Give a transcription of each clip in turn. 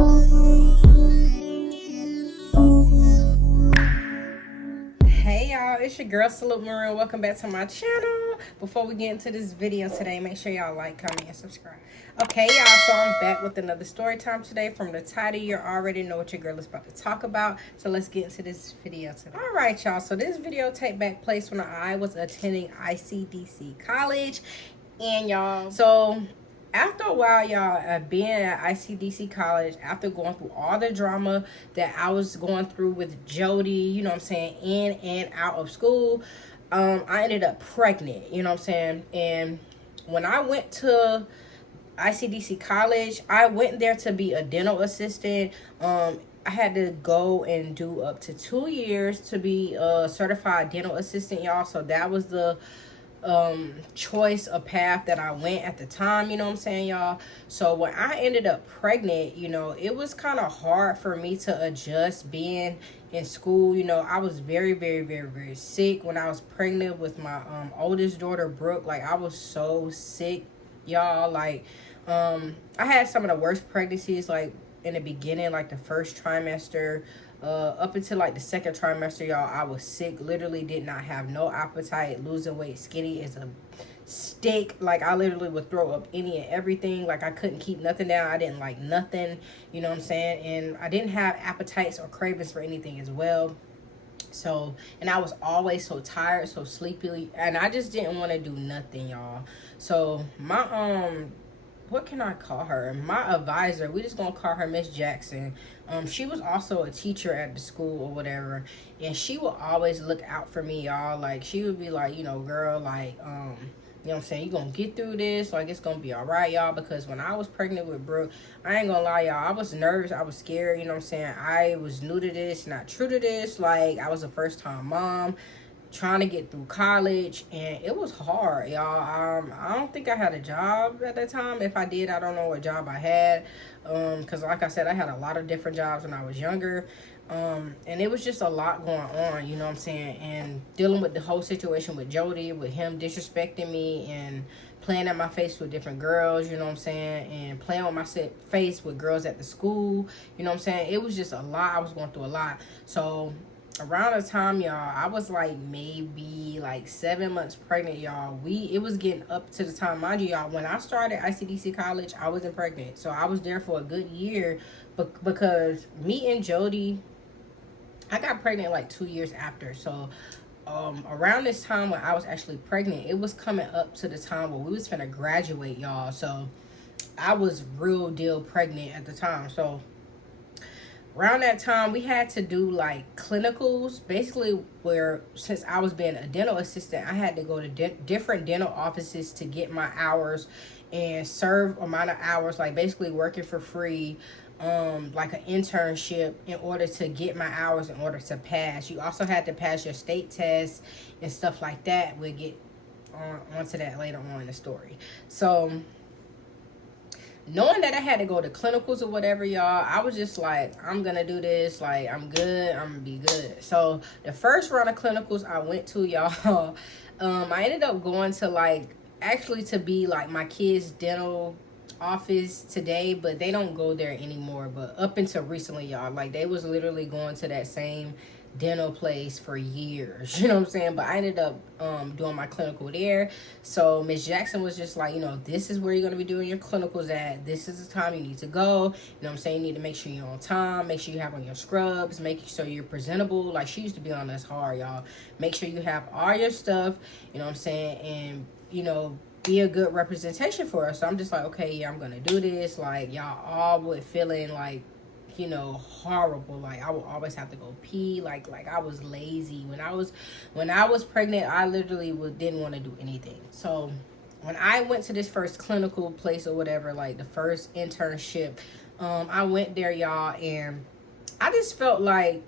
Hey y'all, it's your girl Salute Maroon. Welcome back to my channel. Before we get into this video today, make sure y'all like, comment, and subscribe. Okay y'all, so I'm back with another story time today. From the title, you already know what your girl is about to talk about. So let's get into this video today. Alright y'all, so this video take back place when I was attending ICDC college. And y'all, so after a while, y'all, being at ICDC college, after going through all the drama that I was going through with Jody, you know what I'm saying, in and out of school, I ended up pregnant, you know what I'm saying. And when I went to ICDC college, I went there to be a dental assistant. I had to go and do up to 2 years to be a certified dental assistant, y'all. So that was the choice of path that I went at the time, you know what I'm saying, y'all. So when I ended up pregnant, you know, it was kind of hard for me to adjust being in school. You know, I was very sick when I was pregnant with my oldest daughter, Brooke. Like, I was so sick, y'all. Like, I had some of the worst pregnancies, like in the beginning, like the first trimester, up until like the second trimester, y'all. I was sick, literally did not have no appetite, losing weight, skinny as a stick. Like, I literally would throw up any and everything. Like, I couldn't keep nothing down. I didn't like nothing, you know what I'm saying. And I didn't have appetites or cravings for anything as well. So, and I was always so tired, so sleepy, and I just didn't want to do nothing, y'all. So my what can I call her? My advisor, we just gonna call her Miss Jackson. She was also a teacher at the school or whatever, and she would always look out for me, y'all. Like, she would be like, you know, girl, like, you know what I'm saying, you gonna get through this, like, it's gonna be all right, y'all. Because when I was pregnant with Brooke, I ain't gonna lie, y'all, I was nervous, I was scared, you know what I'm saying. I was new to this, not true to this. Like, I was a first-time mom trying to get through college, and it was hard, y'all. I don't think I had a job at that time. If I did, I don't know what job I had, because like I said, I had a lot of different jobs when I was younger, and it was just a lot going on, you know what I'm saying. And dealing with the whole situation with Jody, with him disrespecting me and playing at my face with different girls, you know what I'm saying, and playing with my face with girls at the school, you know what I'm saying. It was just a lot. I was going through a lot. So around the time, y'all, I was like maybe like 7 months pregnant, y'all. It was getting up to the time, mind you, y'all, when I started ICDC college, I wasn't pregnant. So I was there for a good year, but because me and Jody, I got pregnant like 2 years after. So around this time when I was actually pregnant, it was coming up to the time where we was finna graduate, y'all. So I was real deal pregnant at the time. So around that time, we had to do like clinicals, basically, where since I was being a dental assistant, I had to go to different dental offices to get my hours and serve amount of hours, like basically working for free, like an internship, in order to get my hours, in order to pass. You also had to pass your state test and stuff like that. We'll get onto that later on in the story. So knowing that I had to go to clinicals or whatever, y'all, I was just like, I'm gonna do this, like, I'm good, I'm gonna be good. So the first round of clinicals I went to, y'all, I ended up going to, like, actually to be like my kids' dental office today, but they don't go there anymore. But up until recently, y'all, like, they was literally going to that same dental place for years, you know what I'm saying. But I ended up doing my clinical there. So Miss Jackson was just like, you know, this is where you're going to be doing your clinicals at. This is the time you need to go, you know what I'm saying. You need to make sure you're on time, make sure you have on your scrubs, make sure you're presentable. Like, she used to be on us hard, y'all. Make sure you have all your stuff, you know what I'm saying, and, you know, be a good representation for us. So I'm just like, okay, yeah, I'm gonna do this. Like, y'all all would feeling like, you know, horrible. Like, I would always have to go pee. Like I was lazy when I was pregnant. I literally didn't want to do anything. So when I went to this first clinical place or whatever, like the first internship, I went there, y'all, and I just felt like,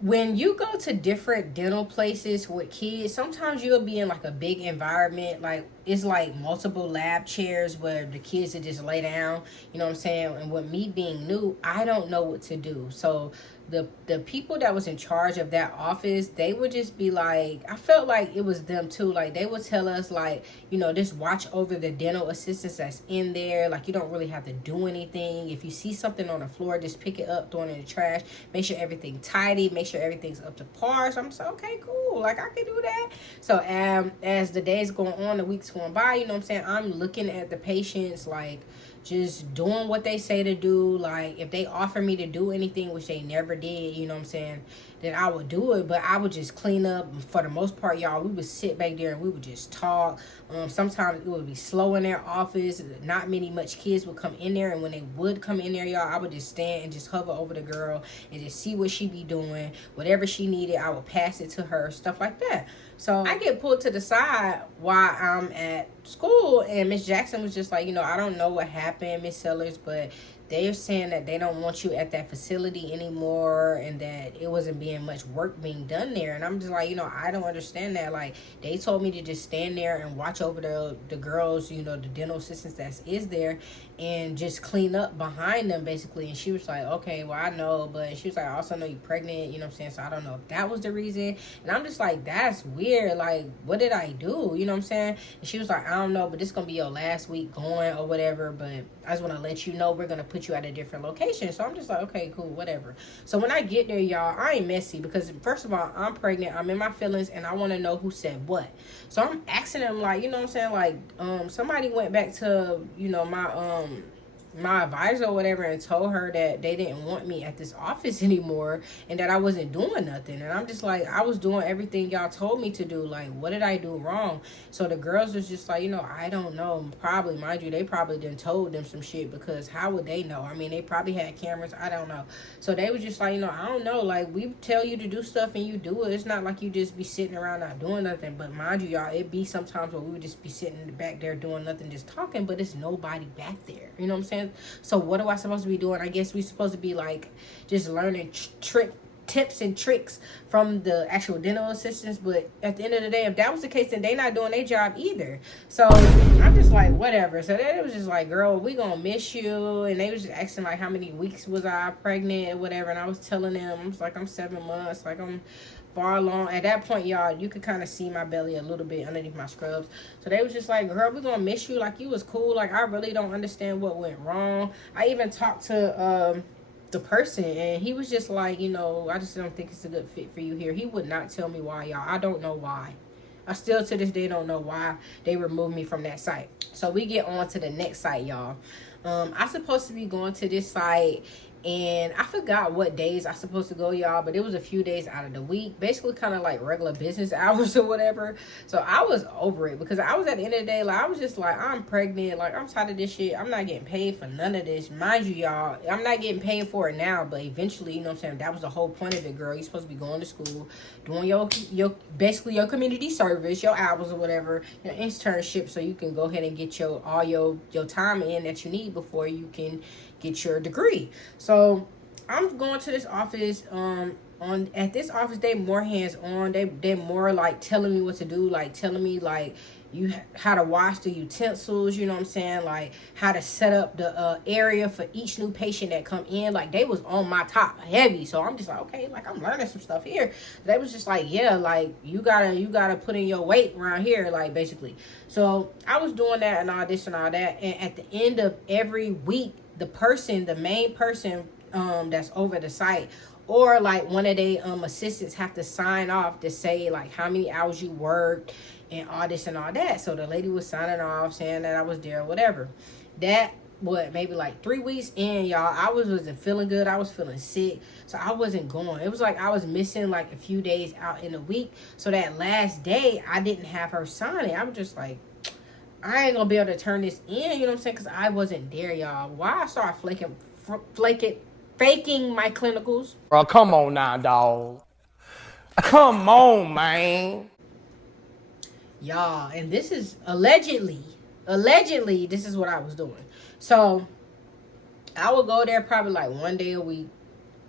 when you go to different dental places with kids, sometimes you'll be in like a big environment. Like, it's like multiple lab chairs where the kids would just lay down, you know what I'm saying? And with me being new, I don't know what to do. So the people that was in charge of that office, they would just be like, I felt like it was them too. Like they would tell us like, you know, just watch over the dental assistants that's in there. Like you don't really have to do anything. If you see something on the floor, just pick it up, throw it in the trash. Make sure everything tidy. Make sure everything's up to par. So I'm just like, okay, cool. Like I can do that. So as the days going on, the weeks going by, you know what I'm saying, I'm looking at the patients like just doing what they say to do. Like if they offer me to do anything, which they never did, you know what I'm saying, then I would do it. But I would just clean up. For the most part, y'all, we would sit back there and we would just talk. Sometimes it would be slow in their office. Not much kids would come in there, and when they would come in there, y'all, I would just stand and just hover over the girl and just see what she be doing. Whatever she needed, I would pass it to her, stuff like that. So I get pulled to the side while I'm at school, and Miss Jackson was just like, you know, I don't know what happened, Miss Sellers, but they're saying that they don't want you at that facility anymore and that it wasn't being much work being done there. And I'm just like, you know, I don't understand that. Like, they told me to just stand there and watch over the girls, you know, the dental assistants that is there, and just clean up behind them, basically. And she was like, okay, well, I know. But she was like, I also know you're pregnant, you know what I'm saying? So I don't know if that was the reason. And I'm just like, that's weird. Like, what did I do? You know what I'm saying? And she was like, I don't know, but this is going to be your last week going or whatever. But I just want to let you know we're going to put you at a different location. So I'm just like, okay, cool, whatever. So when I get there, y'all, I ain't messy because first of all, I'm pregnant, I'm in my feelings, and I want to know who said what. So I'm asking them, like, you know what I'm saying, like, somebody went back to, you know, my advisor or whatever and told her that they didn't want me at this office anymore and that I wasn't doing nothing. And I'm just like, I was doing everything y'all told me to do. Like, what did I do wrong? So the girls was just like, you know, I don't know. Probably, mind you, they probably done told them some shit, because how would they know? I mean, they probably had cameras. I don't know. So they was just like, you know, I don't know. Like, we tell you to do stuff and you do it. It's not like you just be sitting around not doing nothing. But mind you, y'all, it be sometimes where we would just be sitting in the back there doing nothing, just talking, but it's nobody back there. You know what I'm saying? So what am I supposed to be doing? I guess we supposed to be like just learning tips and tricks from the actual dental assistants. But at the end of the day, if that was the case, then they not doing their job either. So I'm just like, whatever. So then it was just like, girl, we gonna miss you. And they was just asking like how many weeks was I pregnant or whatever. And I was telling them, I was like, I'm 7 months. Like, I'm far along. At that point, y'all, you could kind of see my belly a little bit underneath my scrubs. So they was just like, girl, we're gonna miss you. Like, you was cool. Like, I really don't understand what went wrong. I even talked to the person, and he was just like, you know, I just don't think it's a good fit for you here. He would not tell me why, y'all. I don't know why. I still to this day don't know why they removed me from that site. So we get on to the next site, y'all. I'm supposed to be going to this site, and I forgot what days I supposed to go, y'all, but it was a few days out of the week, basically kind of like regular business hours or whatever. So I was over it, because I was at the end of the day, like, I was just like, I'm pregnant, like, I'm tired of this shit. I'm not getting paid for none of this. Mind you, y'all, I'm not getting paid for it now, but eventually, you know what I'm saying, that was the whole point of it, girl. You're supposed to be going to school, doing your basically your community service, your hours or whatever, your internship, so you can go ahead and get all your time in that you need before you can get your degree. So I'm going to this office. At this office, they more hands on. They more like telling me what to do, like telling me like how to wash the utensils, you know what I'm saying, like how to set up the area for each new patient that come in. Like, they was on my top heavy. So I'm just like, okay, like, I'm learning some stuff here. They was just like, yeah, like, you gotta put in your weight around here, like, basically. So I was doing that and all this and all that, and at the end of every week, the main person that's over the site, or like one of the assistants, have to sign off to say like how many hours you worked and all this and all that. So the lady was signing off saying that I was there or whatever. That, maybe like 3 weeks in, y'all, I wasn't feeling good. I was feeling sick, so I wasn't going. It was like I was missing like a few days out in a week. So that last day, I didn't have her sign it. I was just like, I ain't gonna be able to turn this in, you know what I'm saying? Because I wasn't there, y'all. Why I started faking my clinicals. Bro, come on now, dog. Come on, man. Y'all, and this is allegedly, this is what I was doing. So I would go there probably like 1 day a week,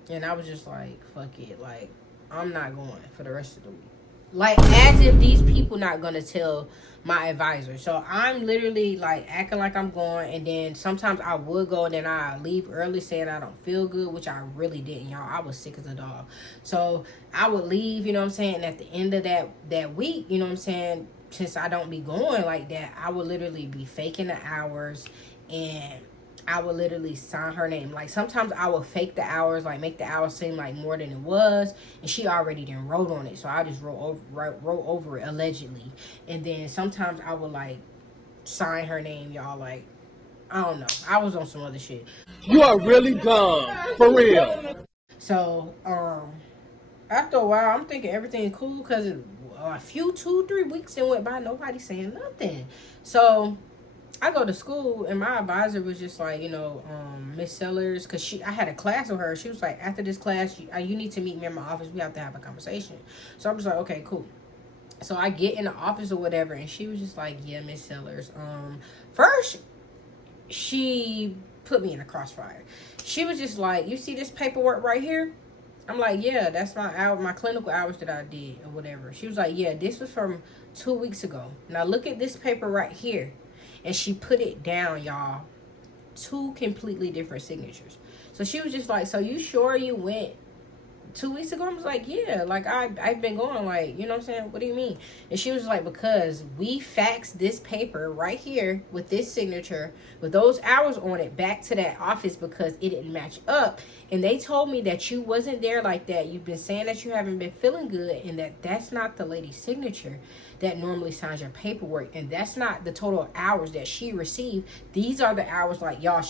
and I was just like, fuck it. Like, I'm not going for the rest of the week. Like, as if these people not gonna tell my advisor. So I'm literally like acting like I'm going, and then sometimes I would go and then I leave early saying I don't feel good, which I really didn't, y'all. I was sick as a dog. So I would leave, you know what I'm saying, and at the end of that week, you know what I'm saying, since I don't be going like that, I would literally be faking the hours, and I would literally sign her name. Like, sometimes I would fake the hours, like make the hours seem like more than it was, and she already done wrote on it, so I just wrote over it allegedly. And then sometimes I would like sign her name, y'all. Like, I don't know, I was on some other shit. You are really dumb. For real. So after a while, I'm thinking everything cool, because a few 2-3 weeks it went by, nobody saying nothing. So I go to school, and my advisor was just like, Miss Sellers, because I had a class with her. She was like, after this class, you need to meet me in my office. We have to have a conversation. So I'm just like, okay, cool. So I get in the office or whatever, and she was just like, yeah, Miss Sellers. First, she put me in a crossfire. She was just like, you see this paperwork right here? I'm like, yeah, that's my clinical hours that I did or whatever. She was like, yeah, this was from 2 weeks ago. Now look at this paper right here. And she put it down, y'all. 2 completely different signatures. So she was just like, so you sure you went 2 weeks ago? I was like, yeah, like I've been going, like, you know what I'm saying? What do you mean? And she was like, because we faxed this paper right here with this signature, with those hours on it, back to that office because it didn't match up. And they told me that you wasn't there like that. You've been saying that you haven't been feeling good, and that's not the lady's signature that normally signs your paperwork, and that's not the total hours that she received. These are the hours, like, y'all,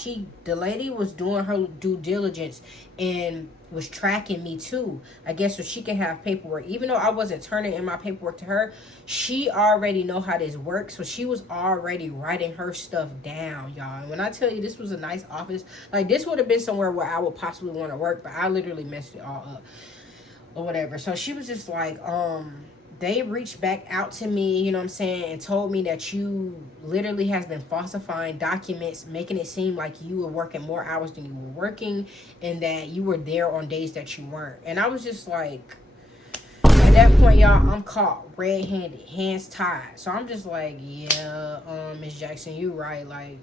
the lady was doing her due diligence and was tracking me too, I guess, so she can have paperwork. Even though I wasn't turning in my paperwork to her, she already know how this works, so she was already writing her stuff down, y'all. And when I tell you this was a nice office, like, this would have been somewhere where I would possibly want to work, but I literally messed it all up or whatever. So she was just like, they reached back out to me, you know what I'm saying, and told me that you literally has been falsifying documents, making it seem like you were working more hours than you were working, and that you were there on days that you weren't. And I was just like, at that point, y'all, I'm caught red-handed, hands tied. So I'm just like, yeah, Miss Jackson, you right. Like,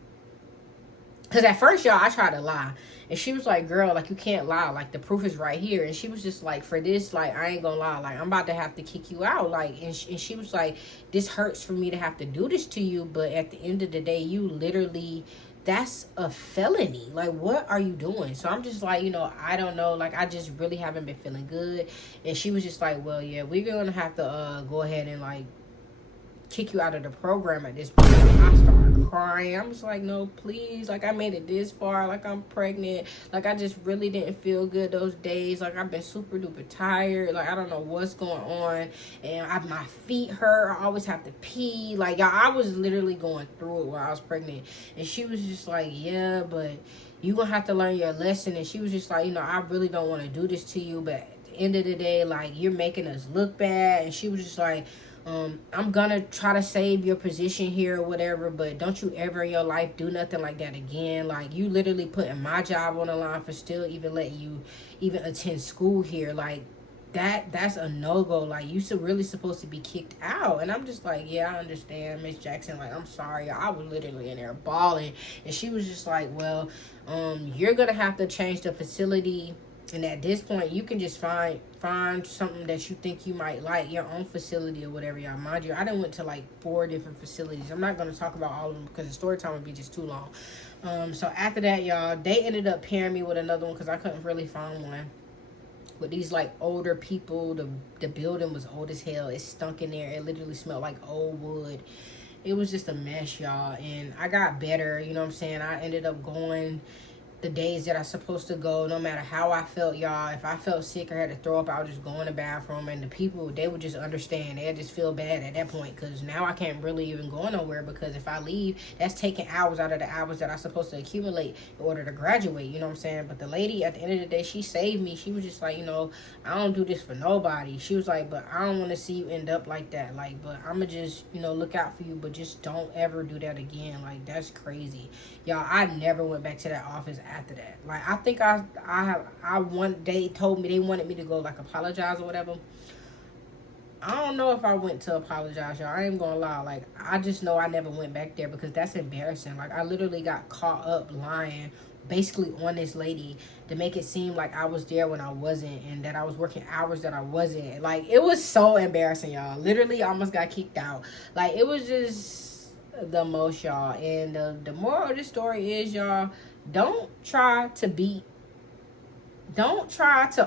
because at first, y'all, I tried to lie. And she was like, girl, like, you can't lie. Like, the proof is right here. And she was just like, for this, like, I ain't gonna lie. Like, I'm about to have to kick you out. Like, and she was like, this hurts for me to have to do this to you. But at the end of the day, you literally, that's a felony. Like, what are you doing? So I'm just like, I don't know. Like, I just really haven't been feeling good. And she was just like, well, yeah, we're gonna have to go ahead and, like, kick you out of the program at this point. I started crying. I'm just like, no, please. Like, I made it this far. Like, I'm pregnant. Like, I just really didn't feel good those days. Like, I've been super duper tired. Like, I don't know what's going on. And my feet hurt. I always have to pee. Like, y'all, I was literally going through it while I was pregnant. And she was just like, yeah, but you gonna have to learn your lesson. And she was just like, I really don't want to do this to you. But at the end of the day, like, you're making us look bad. And she was just like, I'm gonna try to save your position here or whatever, but don't you ever in your life do nothing like that again. Like, you literally putting my job on the line for still even letting you even attend school here. Like, that's a no-go. Like, you really supposed to be kicked out. And I'm just like, yeah, I understand, Miss Jackson. Like, I'm sorry. I was literally in there bawling. And she was just like, well, you're gonna have to change the facility. And at this point, you can just find something that you think you might like, your own facility or whatever, y'all. Mind you, I done went to like 4 different facilities. I'm not going to talk about all of them because the story time would be just too long. So after that, y'all, they ended up pairing me with another one because I couldn't really find one. With these like older people, the building was old as hell. It stunk in there. It literally smelled like old wood. It was just a mess, y'all. And I got better, you know what I'm saying? I ended up going the days that I supposed to go, no matter how I felt, y'all. If I felt sick or had to throw up, I would just go in the bathroom, and the people, they would just understand. They'd just feel bad at that point, because now I can't really even go nowhere, because if I leave, that's taking hours out of the hours that I'm supposed to accumulate in order to graduate, you know what I'm saying? But the lady, at the end of the day, she saved me. She was just like, I don't do this for nobody. She was like, but I don't want to see you end up like that. Like, but I'm gonna just, look out for you, but just don't ever do that again. Like, that's crazy. Y'all, I never went back to that office after that. Like, I think I one day told me they wanted me to go, like, apologize or whatever. I don't know if I went to apologize, y'all. I ain't gonna lie. Like, I just know I never went back there because that's embarrassing. Like, I literally got caught up lying basically on this lady to make it seem like I was there when I wasn't and that I was working hours that I wasn't. Like, it was so embarrassing, y'all. Literally almost got kicked out. Like, it was just the most, y'all. And the moral of the story is, y'all, don't try to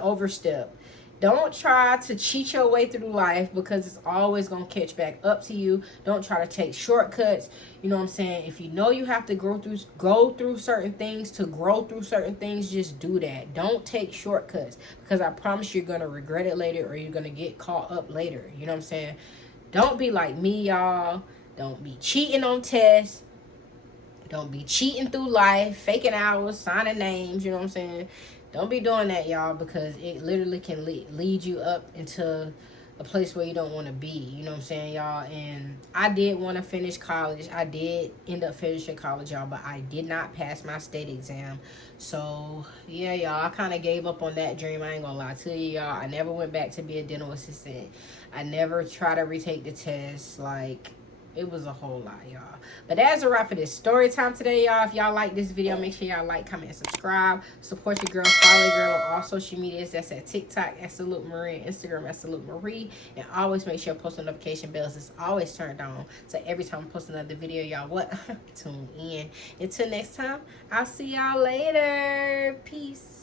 overstep. Don't try to cheat your way through life because it's always going to catch back up to you. Don't try to take shortcuts. You know what I'm saying? If you know you have to go through certain things to grow through certain things, just do that. Don't take shortcuts because I promise you're going to regret it later or you're going to get caught up later. You know what I'm saying? Don't be like me, y'all. Don't be cheating on tests. Don't be cheating through life, faking hours, signing names. You know what I'm saying? Don't be doing that, y'all, because it literally can lead you up into a place where you don't want to be. You know what I'm saying, y'all? And I did want to finish college. I did end up finishing college, y'all, but I did not pass my state exam. So, yeah, y'all, I kind of gave up on that dream. I ain't going to lie to you, y'all. I never went back to be a dental assistant. I never tried to retake the test. Like, it was a whole lot, y'all. But that's a wrap for this story time today, y'all. If y'all like this video, make sure y'all like, comment, and subscribe. Support your girl. Follow your girl on all social medias. That's at TikTok at Salute Marie, and Instagram at Salute Marie. And always make sure post notification bells is always turned on. So every time I post another video, y'all what? Tune in. Until next time, I'll see y'all later. Peace.